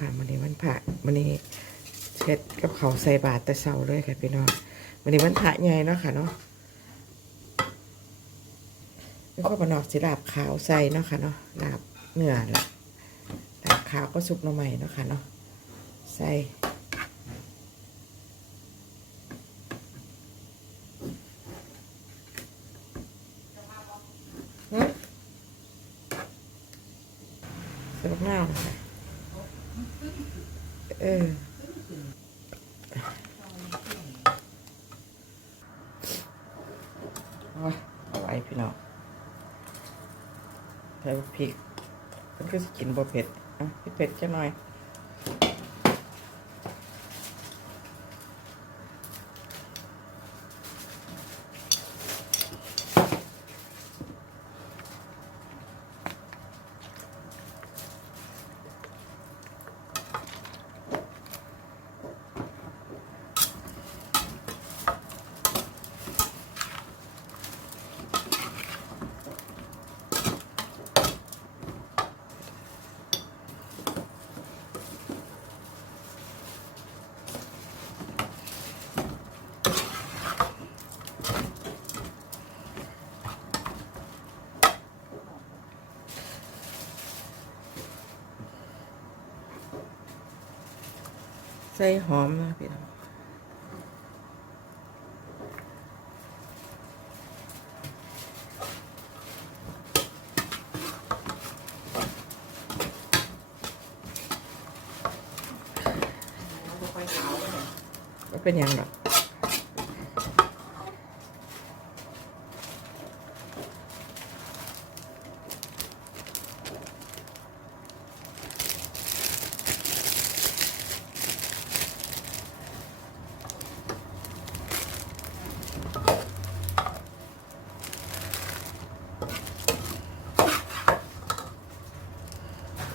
ค่ะวันนี้วันพระวันนี้เช็ดกับเขาวใส่บาตรแต่เช้าเลยค่ะพี่น้องวันนี้วันพระใหญ่เนาะค่ะเนาะแล้วก็บนอกสิลาบขาวใส่เนาะค่ะเนาะลาบเนื้อละลาบขาวก็สุกหน่อใหม่เนาะค่ะเนาะใส่หึใส่บักนาค่ะ เออเอาไว้พี่น้องใส่พริกมันก็จะกินบ่เผ็ดอะพี่เผ็ดจะหน่อย ส่หอมนะพี่น้องไม่เป็นหยังหรอ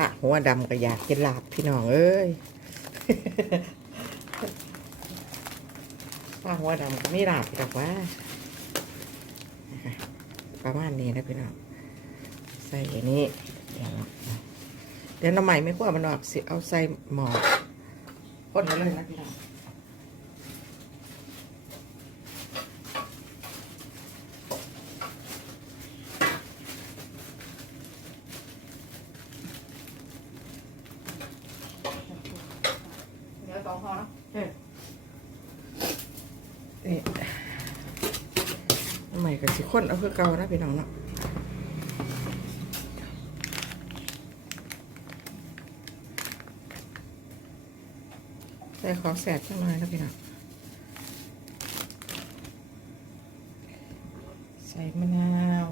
ถ้าหัวดำก็อยากกินลาบพี่น้องเอ้ยถ้าหัวดำก็ไม่ลาบหรอกว่า ประมาณนี้นะพี่น้อง ใส่อย่างนี้ เดี๋ยวน้ำใหม่ไม่กลัวมันออกสิ เอาใส่หมอพ่นเลยนะพี่น้อง เดี๋ยวสองพอเนาะ นี่ทำไมก็สิคนเอาคือเกานะพี่น้องเนาะใส่ของแสบจังเลยนะพี่น้องใส่มะนาว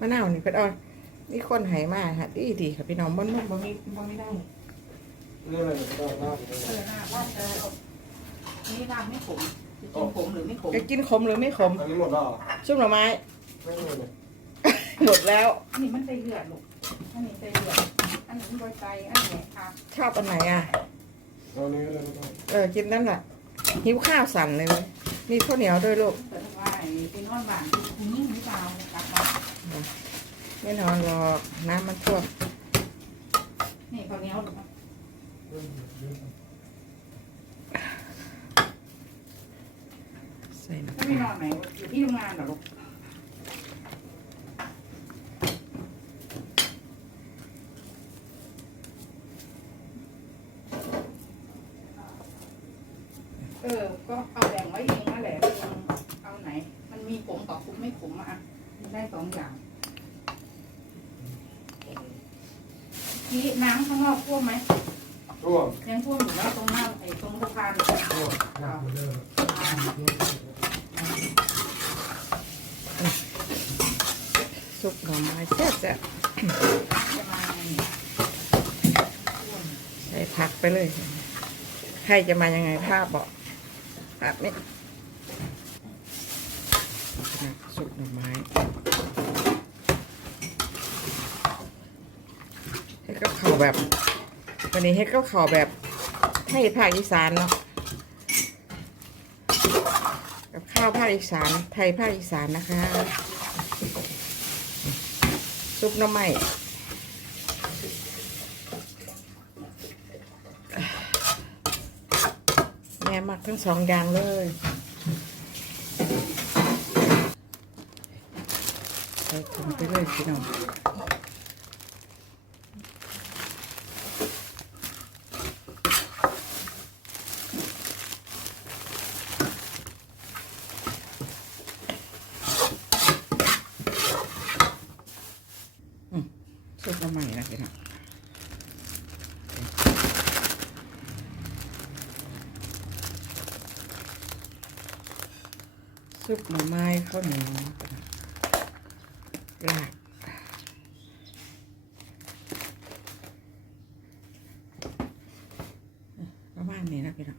มะนาวนี่เพิ่นเอา นี่คนไหมาค่ะดีดีค่ะพี่น้องมันมันบ่มีบ่มีได้นี่อะไรเนี่ยก็ลาบเออหน้าว่าเออนี่น้ำไม่ขมจะกินขมหรือไม่ขมจะกินขมหรือไม่ขมอันนี้หมดแล้วเหรอซุปหน่อไม้ไม่มีเลยหมดแล้วอันนี้มันใส่เลือดลูกอันนี้ใส่เลือดอันนี้มันบริใจอันนี้ค่ะชอบอันไหนอะเอานี้ก็เลยไม่ต้องเออกินนั่นแหละหิวข้าวสั่นเลยเว้ยมีข้าวเหนียวด้วยลูกเปิดว่าไอ้เป็นนอนบ้านคุณยิ่งหรือเปล่านะครับ ไม่นอนหรอกน้ำมันท่วมนี่ข้าวเหนียวลูกใส่น้ำถ้าไม่นอนไหนอยู่ที่ทำงานเหรอลูก เออ ก็เอาแบ่งไว้เองนั่นแหละเอาไหน มันมีขมกับคุ้มไม่ขมอะมันได้สองอย่าง นี่น้ำข้างนอกท่วมไหมร่วมยังท่วมอยู่แล้วตรงหน้าไอ้ตรงสะพานร่วมหนักหมดเลยสซุปหน่อไม้แซ่บจะมาๆใส่ผักไปเลย ใครจะมายังไงภาพบอกภาพนี้ซุปหน่อไม้เฮ็ดกับข้าว แบบวันนี้เฮ็ดกับข้าวแบบให้ภาคอีสานเนาะกับข้าวภาคอีสานไทยภาคอีสานนะคะ ซุปน้ำไม้แม่มักทั้งสองอย่างเลยใส่ถุงไปเลยพี่น้อง ซุปน้ำใหม่นะ พี่น้องซุปหน่อไม้ข้าวเหนียวลาบประมาณนี้นะพี่น้อง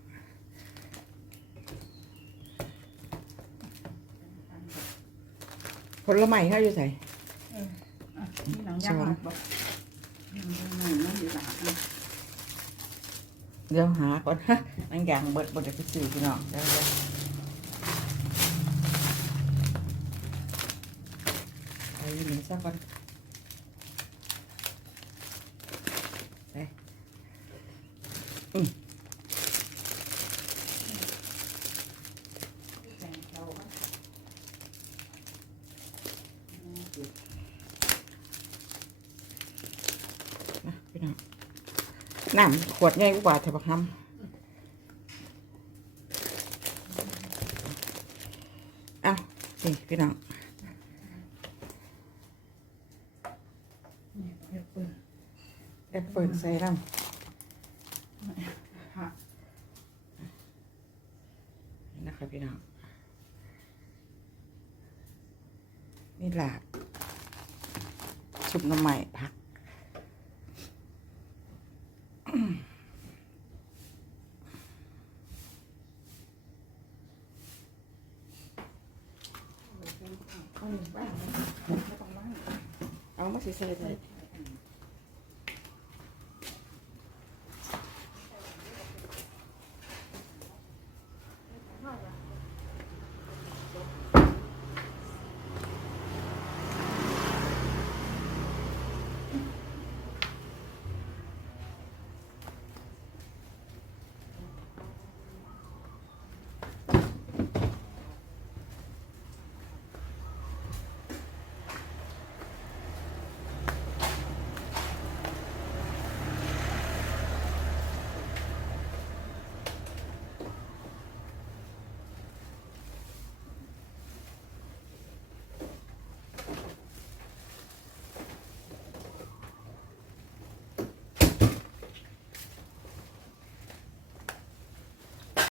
ผลไม้เขาอยู่ใส่ที่หนังย่างม เดี๋ยวหาก่อนนั่งยางเบิดบดเดี๋ยวไปซื้อพี่น้องเดี๋ยวเดี๋ยวไปหนึ่งสักก่อนไปอืม แกงเขา นะพี่น้อง น้ำขวดใหญ่กว่าเถอะบักคำเอานี่พี่น้องเรียบเปิดแอปเปิลใส่น้หักำนะคะพี่น้องนี่แหลาบชุบน้ำใหม่ผัก เอาหนึ่งบ้